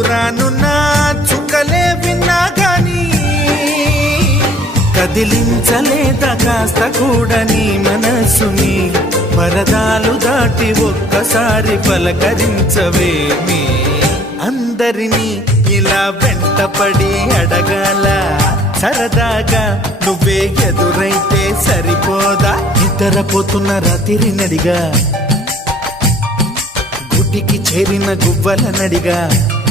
రానున్న చుక్కలే విన్నా గాని కదిలించలేదా కాస్త కూడా నీ మనసుని పరదాలు దాటి ఒక్కసారి పలకరించవేమి అందరినీ ఇలా వెంటపడి అడగాల సరదాగా నువ్వే ఎదురైతే సరిపోదా నిద్రపోతున్న రాత్రి నడిగా గుటికి చేరిన గువ్వల నడిగా